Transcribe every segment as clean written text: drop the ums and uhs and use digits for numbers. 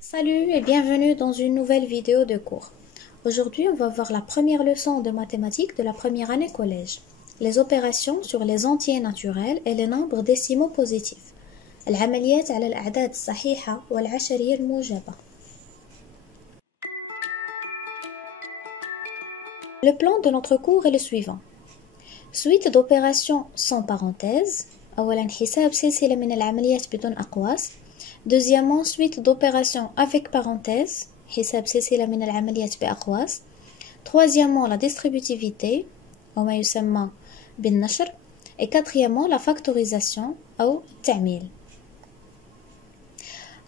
Salut et bienvenue dans une nouvelle vidéo de cours. Aujourd'hui, on va voir la première leçon de mathématiques de la première année collège. Les opérations sur les entiers naturels et les nombres décimaux positifs. العمليات على الأعداد الصحيحة والعشرية الموجبة. Le plan de notre cours est le suivant. Suite d'opérations sans parenthèse. أولاً حساب سلسلة من العمليات بدون أقواس. Deuxièmement, suite d'opérations avec parenthèse. حساب سلسلة من العمليات بأقواس. Troisièmement, la distributivité. وما يسمى بالنشر. Et quatrièmement, la factorisation أو التعميل.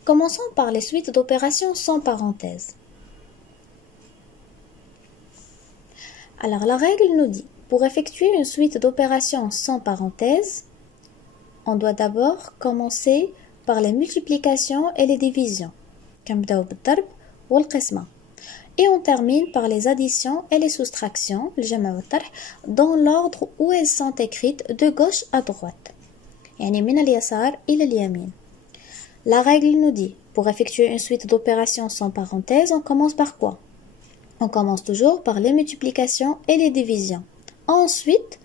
Commençons par les suites d'opérations sans parenthèse. Alors, la règle nous dit, pour effectuer une suite d'opérations sans parenthèse, on doit d'abord commencer par les multiplications et les divisions, كنبداو بالضرب والقسمة. Et on termine par les additions et les soustractions, الجمع والطرح, dans l'ordre où elles sont écrites de gauche à droite. يعني من اليسار إلى اليمين. La règle nous dit, pour effectuer une suite d'opérations sans parenthèse, on commence par quoi? On commence toujours par les multiplications et les divisions. Ensuite,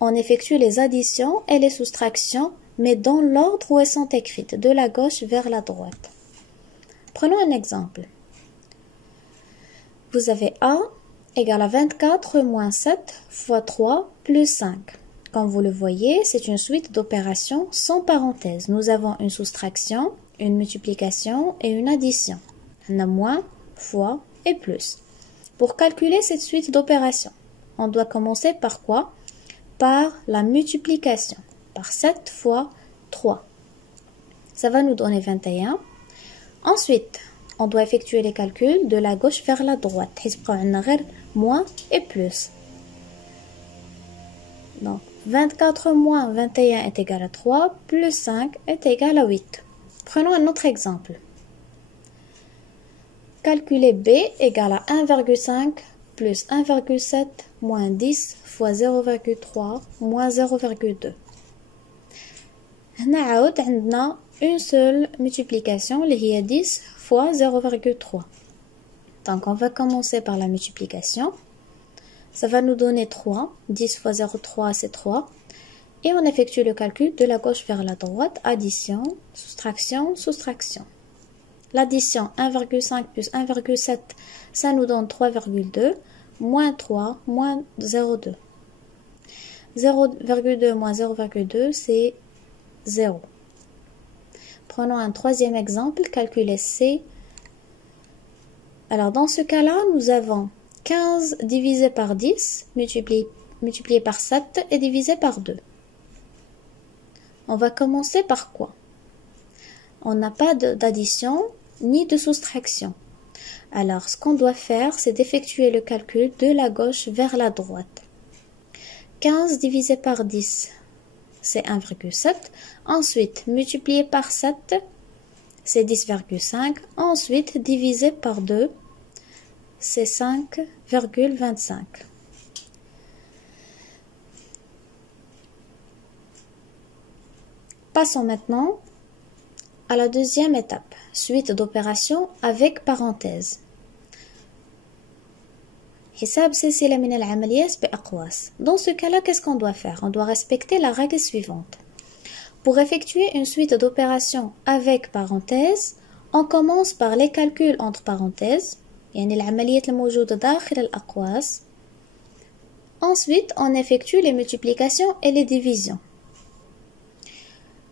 on effectue les additions et les soustractions, mais dans l'ordre où elles sont écrites, de la gauche vers la droite. Prenons un exemple. Vous avez A égale à 24 moins 7 fois 3 plus 5. Comme vous le voyez, c'est une suite d'opérations sans parenthèse. Nous avons une soustraction, une multiplication et une addition. On a moins, fois et plus. Pour calculer cette suite d'opérations, on doit commencer par quoi? Par la multiplication, par 7 fois 3. Ça va nous donner 21. Ensuite, on doit effectuer les calculs de la gauche vers la droite. Moins et plus. Donc, 24 moins 21 est égal à 3, plus 5 est égal à 8. Prenons un autre exemple. Calculer B égale à 1,5 plus 1,7 moins 10 fois 0,3 moins 0,2. هنا عاود عندنا une seule multiplication اللي هي 10 fois 0,3. Donc on va commencer par la multiplication. Ça va nous donner 3. 10 fois 0,3 c'est 3. Et on effectue le calcul de la gauche vers la droite. Addition, soustraction, soustraction. L'addition 1,5 plus 1,7, ça nous donne 3,2. Moins 3, moins 0,2. 0,2 moins 0,2, c'est 0. Prenons un troisième exemple, calculer C. Alors, dans ce cas-là, nous avons 15 divisé par 10, multiplié par 7 et divisé par 2. On va commencer par quoi? On n'a pas d'addition ni de soustraction. Alors, ce qu'on doit faire, c'est d'effectuer le calcul de la gauche vers la droite. 15 divisé par 10, c'est 1,7. Ensuite, multiplié par 7, c'est 10,5. Ensuite, divisé par 2, c'est 5,25. Passons maintenant à la deuxième étape, suite d'opérations avec parenthèse. حساب سلسلة من العمليات بأقواس. Dans ce cas-là, qu'est-ce qu'on doit faire? On doit respecter la règle suivante. Pour effectuer une suite d'opérations avec parenthèse, on commence par les calculs entre parenthèses, يعني العمليات الموجودة داخل الأقواس. Ensuite, on effectue les multiplications et les divisions.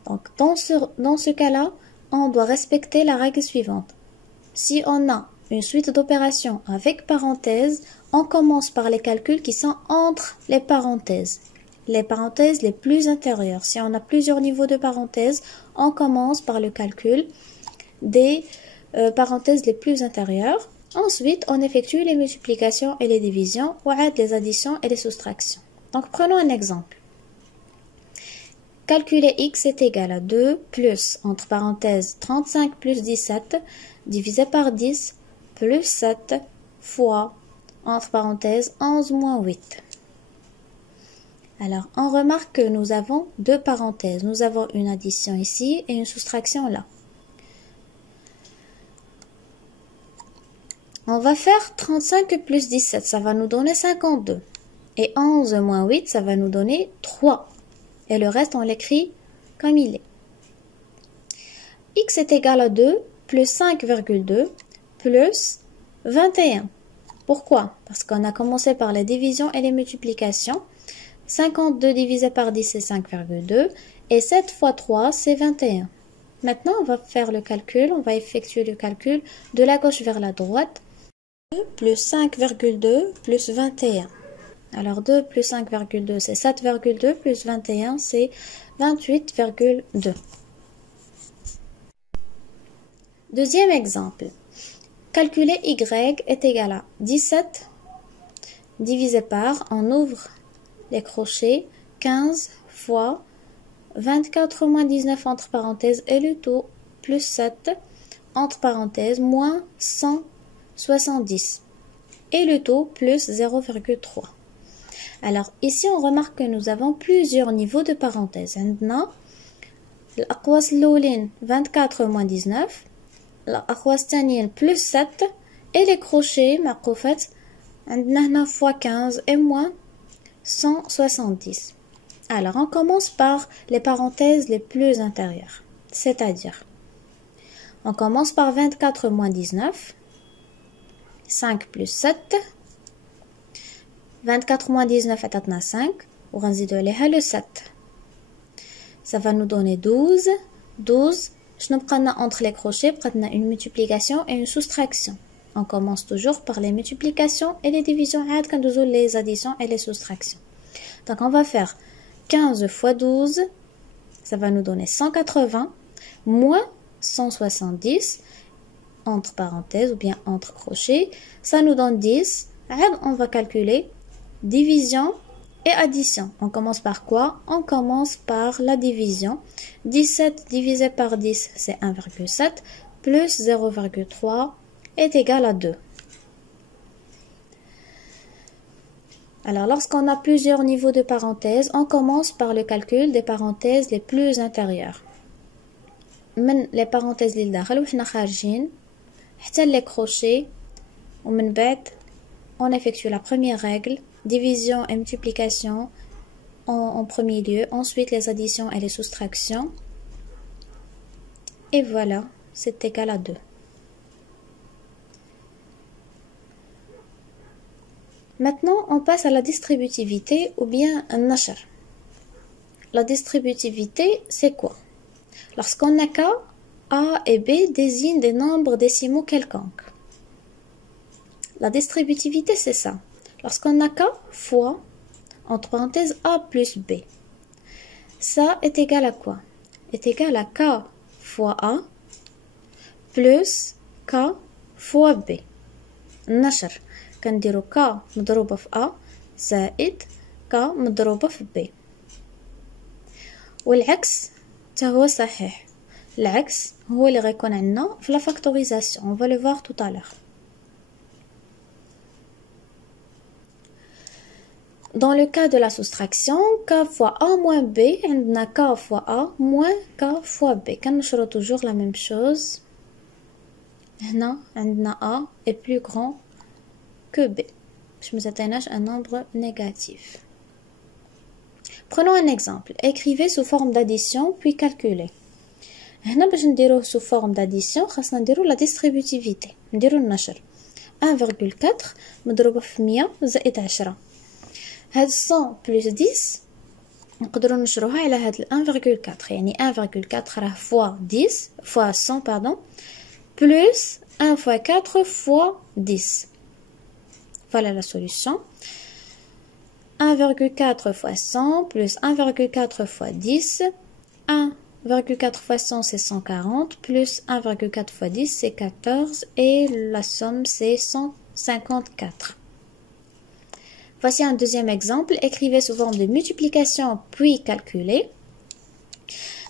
Donc, dans ce cas-là, on doit respecter la règle suivante. Si on a une suite d'opérations avec parenthèses, on commence par les calculs qui sont entre les parenthèses les plus intérieures. Si on a plusieurs niveaux de parenthèses, on commence par le calcul des parenthèses les plus intérieures. Ensuite, on effectue les multiplications et les divisions, ou les additions et les soustractions. Donc, prenons un exemple. Calculer x est égal à 2 plus, entre parenthèses, 35 plus 17, divisé par 10, plus 7, fois, entre parenthèses, 11 moins 8. Alors, on remarque que nous avons deux parenthèses. Nous avons une addition ici et une soustraction là. On va faire 35 plus 17, ça va nous donner 52. Et 11 moins 8, ça va nous donner 3. Et le reste, on l'écrit comme il est. X est égal à 2 plus 5,2 plus 21. Pourquoi? Parce qu'on a commencé par les divisions et les multiplications. 52 divisé par 10, c'est 5,2. Et 7 fois 3, c'est 21. Maintenant, on va faire le calcul. On va effectuer le calcul de la gauche vers la droite. 2 plus 5,2 plus 21. Alors 2 plus 5,2 c'est 7,2 plus 21 c'est 28,2. Deuxième exemple. Calculer y est égal à 17 divisé par, on ouvre les crochets, 15 fois 24 moins 19 entre parenthèses et le tout plus 7 entre parenthèses moins 170 et le tout plus 0,3. Alors ici on remarque que nous avons plusieurs niveaux de parenthèses. عندنا الأقواس الأولين 24 moins 19, الأقواس الثانيين plus 7 et les crochets معقوفات عندنا هنا fois 15 et moins 170. Alors on commence par les parenthèses les plus intérieures, c'est-à-dire on commence par 24 moins 19, 5 plus 7, 24 moins 19 عطاتنا 5 وغنزيدو عليها le 7. Ça va nous donner 12. 12 شنو بقالنا entre les crochets بقاتنا une multiplication et une soustraction. On commence toujours par les multiplications et les divisions عاد كندوزو les additions et les soustractions. Donc on va faire 15 fois 12, ça va nous donner 180 moins 170 entre parenthèses ou bien entre crochets, ça nous donne 10. On va calculer division et addition. On commence par quoi? On commence par la division. 17 divisé par 10, c'est 1,7 plus 0,3 est égal à 2. Alors, lorsqu'on a plusieurs niveaux de parenthèses, on commence par le calcul des parenthèses les plus intérieures. من les parenthèses اللي لداخل وحنا خارجين حتى les crochets ومن بعد on effectue la première règle, division et multiplication en premier lieu, ensuite les additions et les soustractions. Et voilà, c'est égal à 2. Maintenant, on passe à la distributivité ou bien un nashr. La distributivité, c'est quoi? Lorsqu'on a K, A et B désignent des nombres décimaux quelconques. La distributivité, c'est ça. Lorsqu'on a K fois, entre parenthèses, A plus B. Ça est égal à quoi? Est égal à K fois A plus K fois B. النشر كنديرو K مضروبة في A زائد K مضروبة في B. والعكس هو صحيح. العكس هو اللي غيكون عندنا في la factorisation. On va le voir tout à l'heure. Dans le cas de la soustraction, K fois A moins B, on a K fois A moins K fois B. كنشرو toujours la même chose. هنا عندنا A est plus grand que B. باش مزاتيناش un nombre négatif. Prenons un exemple. Écrivez sous forme d'addition puis calculez. هنا باش نديروه sous forme d'addition خاصنا نديرو la distributivité. نديرو النشر 1,4 مضروبة في 100 زائد 10. هاد 100 plus 10 نقدروا نشروها على هاد 1,4 يعني 1,4 راه fois 10 fois 100 pardon plus 1 fois 4 fois 10. Voilà la solution. 1,4 fois 100 plus 1,4 fois 10. 1,4 fois 100 c'est 140 plus 1,4 fois 10 c'est 14 et la somme c'est 154. Voici un deuxième exemple. Écrivez sous forme de multiplication puis calculez.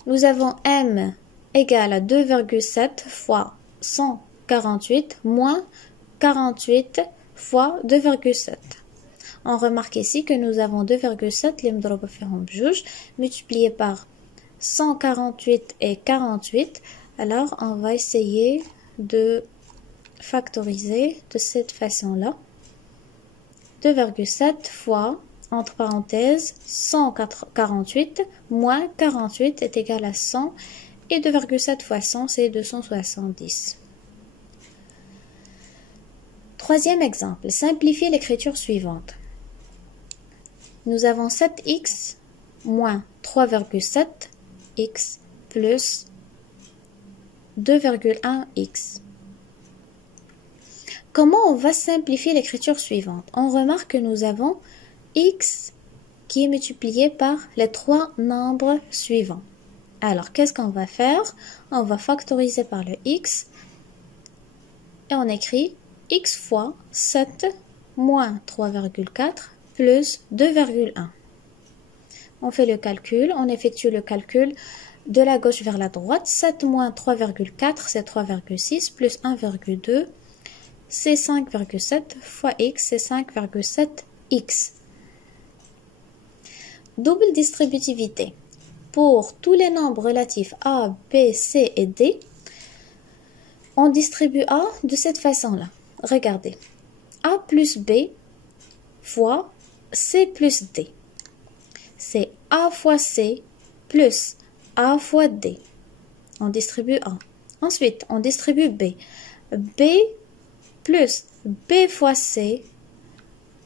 Nous avons M égale à 2,7 fois 148 moins 48 fois 2,7. On remarque ici que nous avons 2,7 les مضروبة فيهم بجوج multiplié par 148 et 48. Alors, on va essayer de factoriser de cette façon-là. 2,7 fois, entre parenthèses, 148 moins 48 est égal à 100. Et 2,7 fois 100, c'est 270. Troisième exemple, simplifier l'écriture suivante. Nous avons 7x moins 3,7 x plus 2,1x. Comment on va simplifier l'écriture suivante? On remarque que nous avons x qui est multiplié par les trois nombres suivants. Alors, qu'est-ce qu'on va faire? On va factoriser par le x et on écrit x fois 7 moins 3,4 plus 2,1. On fait le calcul, on effectue le calcul de la gauche vers la droite. 7 moins 3,4, c'est 3,6 plus 1,2, c'est 5,7 fois x, c'est 5,7x. Double distributivité. Pour tous les nombres relatifs A, B, C et D, on distribue A de cette façon-là. Regardez. A plus B fois C plus D. C'est A fois C plus A fois D. On distribue A. Ensuite, on distribue B. B plus B fois C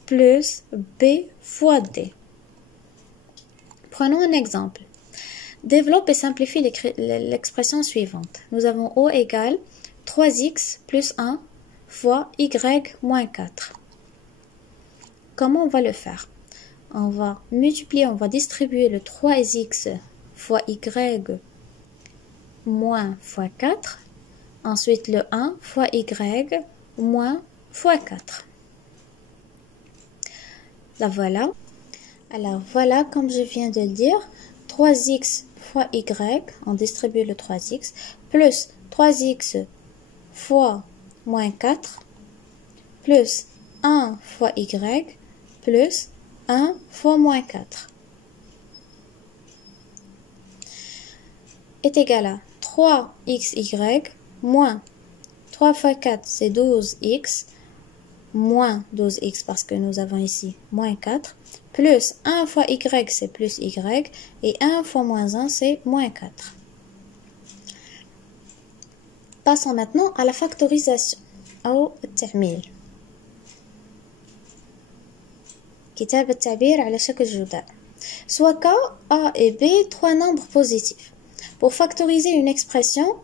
plus B fois D. Prenons un exemple. Développe et simplifie l'expression suivante. Nous avons O égale 3x plus 1 fois y moins 4. Comment on va le faire? On va multiplier, on va distribuer le 3x fois y moins fois 4. Ensuite le 1 fois y moins fois 4. La voilà. Alors voilà, comme je viens de le dire, 3x fois y, on distribue le 3x, plus 3x fois moins 4, plus 1 fois y, plus 1 fois moins 4, est égal à 3xy moins 3 fois 4, c'est 12x, moins 12x parce que nous avons ici moins 4, plus 1 fois y, c'est plus y, et 1 fois moins 1, c'est moins 4. Passons maintenant à la factorisation, أو التعميل. كتابة التعبير على شكل جداء. Soit K, A et B, trois nombres positifs. Pour factoriser une expression,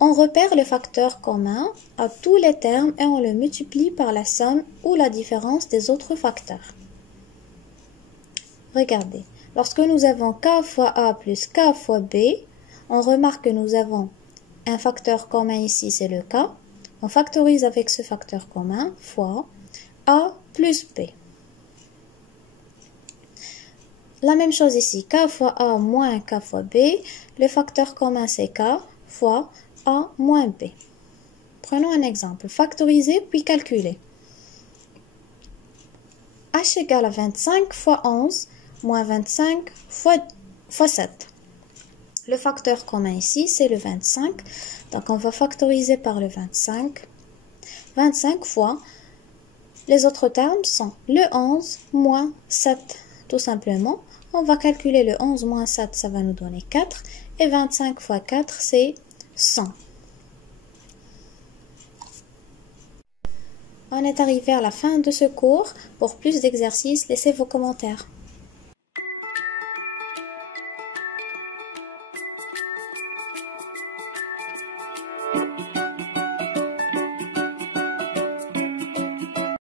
on repère le facteur commun à tous les termes et on le multiplie par la somme ou la différence des autres facteurs. Regardez, lorsque nous avons K fois A plus K fois B, on remarque que nous avons un facteur commun ici, c'est le K. On factorise avec ce facteur commun fois A plus B. La même chose ici, K fois A moins K fois B, le facteur commun c'est K fois A moins B. Prenons un exemple, factoriser puis calculer. H égale à 25 fois 11 moins 25 fois 7. Le facteur commun ici c'est le 25, donc on va factoriser par le 25. 25 fois, les autres termes sont le 11 moins 7, tout simplement. On va calculer le 11 moins 7, ça va nous donner 4. Et 25 fois 4, c'est 100. On est arrivé à la fin de ce cours. Pour plus d'exercices, laissez vos commentaires.